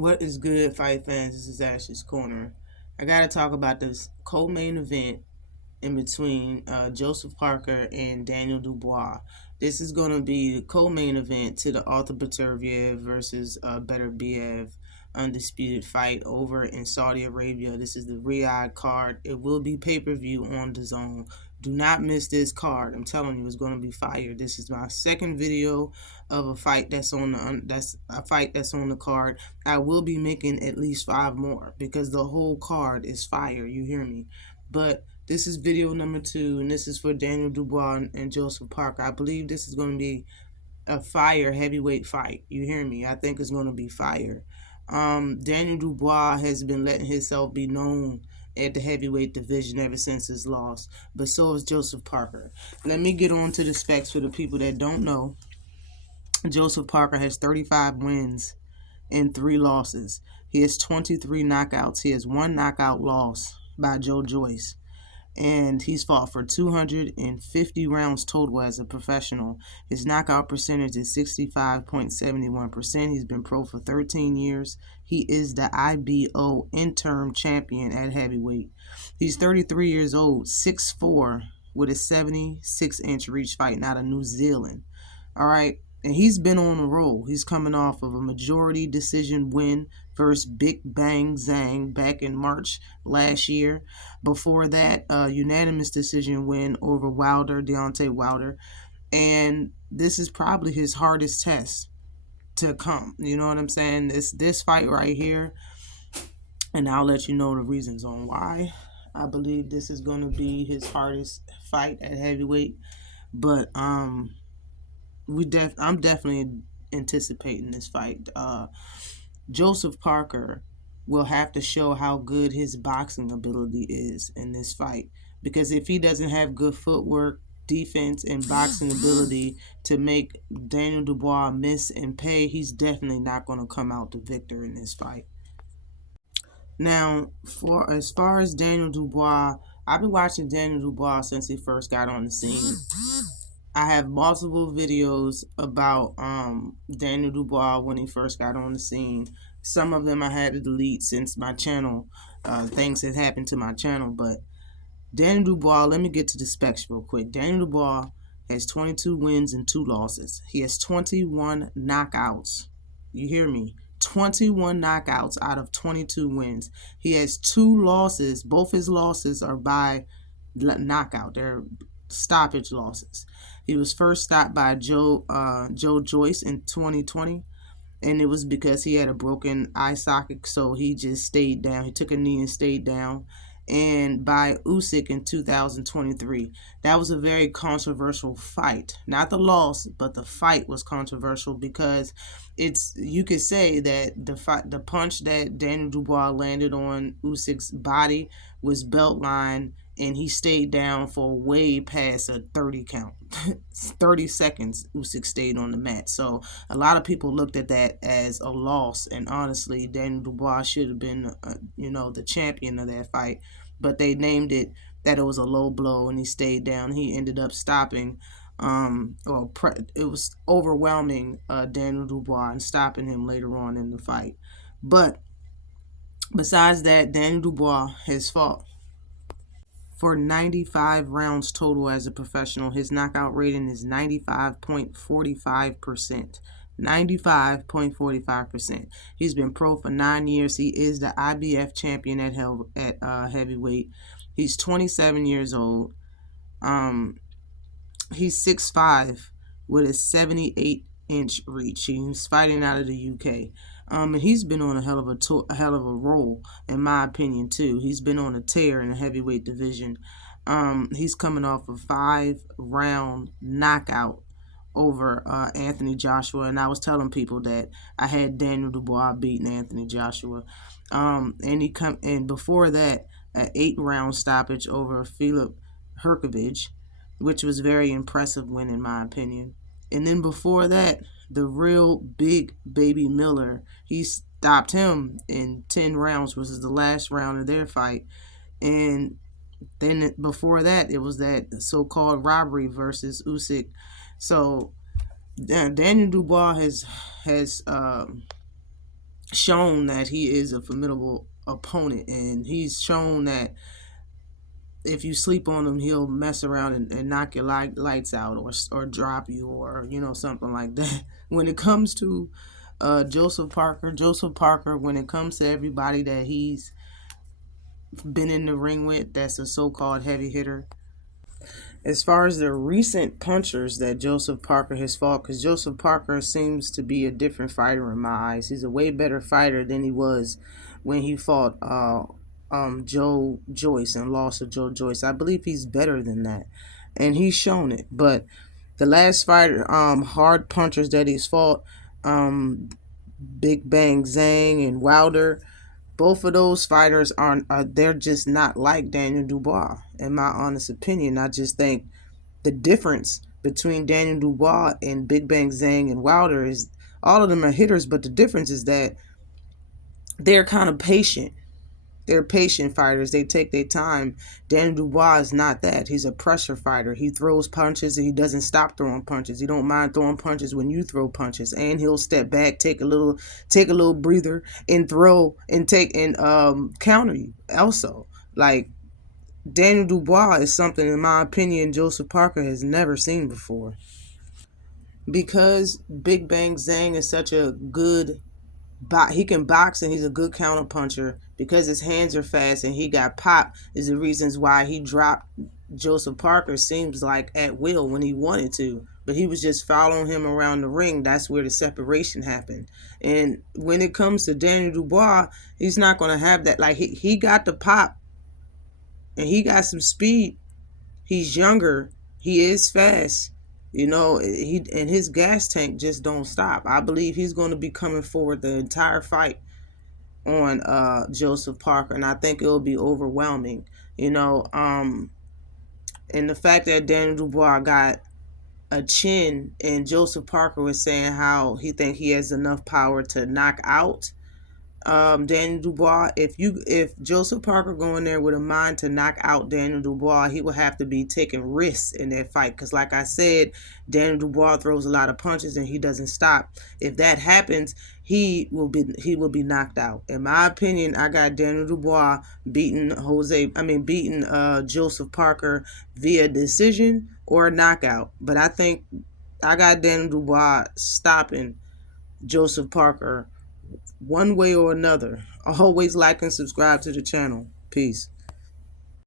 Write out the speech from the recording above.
What is good, fight fans? This is Ash's Corner. I got to talk about this co-main event in between Joseph Parker and Daniel Dubois. This is going to be the co-main event to the Arthur Beterbiev versus Better Biev undisputed fight over in Saudi Arabia. This is the Riyadh card. It will be pay-per-view on the Zone. Do not miss this card. I'm telling you, it's going to be fire. This is my second video of a fight that's on the card. I will be making at least 5 more because the whole card is fire. You hear me? But this is video number 2, and this is for Daniel Dubois and Joseph Parker. I believe this is going to be a fire heavyweight fight. You hear me? I think it's going to be fire. Daniel Dubois has been letting himself be known at the heavyweight division ever since his loss, but so is Joseph Parker. Let me get on to the specs for the people that don't know. Joseph Parker has 35 wins and 3 losses. He has 23 knockouts. He has 1 knockout loss by Joe Joyce. And he's fought for 250 rounds total as a professional. His knockout percentage is 65.71%. He's been pro for 13 years. He is the IBO interim champion at heavyweight. He's 33 years old, 6'4", with a 76-inch reach, fighting out of New Zealand. All right. And he's been on a roll. He's coming off of a majority decision win versus Big Bang Zhang back in March last year. Before that, a unanimous decision win over Deontay Wilder. And this is probably his hardest test to come. You know what I'm saying? This fight right here, and I'll let you know the reasons on why I believe this is going to be his hardest fight at heavyweight. But I'm definitely anticipating this fight. Joseph Parker will have to show how good his boxing ability is in this fight, because if he doesn't have good footwork, defense, and boxing ability to make Daniel Dubois miss and pay, he's definitely not going to come out the victor in this fight. Now, as far as Daniel Dubois, I've been watching Daniel Dubois since he first got on the scene. I have multiple videos about Daniel Dubois when he first got on the scene. Some of them I had to delete since my channel, things had happened to my channel. But Daniel Dubois, let me get to the specs real quick. Daniel Dubois has 22 wins and 2 losses. He has 21 knockouts. You hear me? 21 knockouts out of 22 wins. He has 2 losses. Both his losses are by knockout. They're stoppage losses. He was first stopped by Joe Joyce in 2020, and it was because he had a broken eye socket, so he just stayed down. He took a knee and stayed down. And by Usyk in 2023. That was a very controversial fight. Not the loss, but the fight was controversial because you could say that the punch that Daniel Dubois landed on Usyk's body was belt line, and he stayed down for way past a 30 count. 30 seconds Usyk stayed on the mat. So a lot of people looked at that as a loss, and honestly, Daniel Dubois should have been the champion of that fight, but they named it that it was a low blow and he stayed down. He ended up stopping it was overwhelming Daniel Dubois and stopping him later on in the fight. But besides that, Daniel Dubois has fought for 95 rounds total as a professional. His knockout rating is 95.45%. 95.45%. He's been pro for 9 years. He is the IBF champion at heavyweight. He's 27 years old. He's 6'5" with a 78-inch reach. He's fighting out of the UK. And he's been on a hell of a roll, in my opinion, too. He's been on a tear in the heavyweight division. He's coming off a 5-round knockout over Anthony Joshua, and I was telling people that I had Daniel Dubois beating Anthony Joshua. And before that, an 8-round stoppage over Filip Hrgović, which was very impressive win in my opinion. And then before that, the real big baby Miller, he stopped him in 10 rounds, which was the last round of their fight. And then before that, it was that so-called robbery versus Usyk. So Daniel Dubois has shown that he is a formidable opponent, and he's shown that if you sleep on him, he'll mess around and knock your lights out, or drop you, or something like that. When it comes to Joseph Parker, when it comes to everybody that he's been in the ring with, that's a so-called heavy hitter. As far as the recent punchers that Joseph Parker has fought, because Joseph Parker seems to be a different fighter in my eyes. He's a way better fighter than he was when he fought Joe Joyce and lost to Joe Joyce. I believe he's better than that, and he's shown it. But the last fighter, hard punchers that he's fought, Big Bang Zhang and Wilder, both of those fighters are they're just not like Daniel Dubois, in my honest opinion. I just think the difference between Daniel Dubois and Big Bang Zhang and Wilder is all of them are hitters, but the difference is that they're kind of patient. They're patient fighters. They take their time. Daniel Dubois is not that. He's a pressure fighter. He throws punches and he doesn't stop throwing punches. He don't mind throwing punches when you throw punches, and he'll step back, take a little breather, and throw and take and counter you. Also, like, Daniel Dubois is something, in my opinion, Joseph Parker has never seen before. Because Big Bang Zhang is such a good he can box and he's a good counter puncher, because his hands are fast and he got pop, is the reasons why he dropped Joseph Parker, seems like, at will when he wanted to. But he was just following him around the ring. That's where the separation happened. And when it comes to Daniel Dubois, he's not going to have that. Like, he got the pop and he got some speed. He's younger. He is fast. He and his gas tank just don't stop. I believe he's going to be coming forward the entire fight on Joseph Parker, and I think it'll be overwhelming. And the fact that Daniel Dubois got a chin, and Joseph Parker was saying how he think he has enough power to knock out Daniel Dubois. If Joseph Parker go in there with a mind to knock out Daniel Dubois, he will have to be taking risks in that fight, because like I said, Daniel Dubois throws a lot of punches and he doesn't stop. If that happens, he will be knocked out. In my opinion, I got Daniel Dubois beating Joseph Parker via decision or a knockout. But I think I got Daniel Dubois stopping Joseph Parker one way or another. Always like and subscribe to the channel. Peace.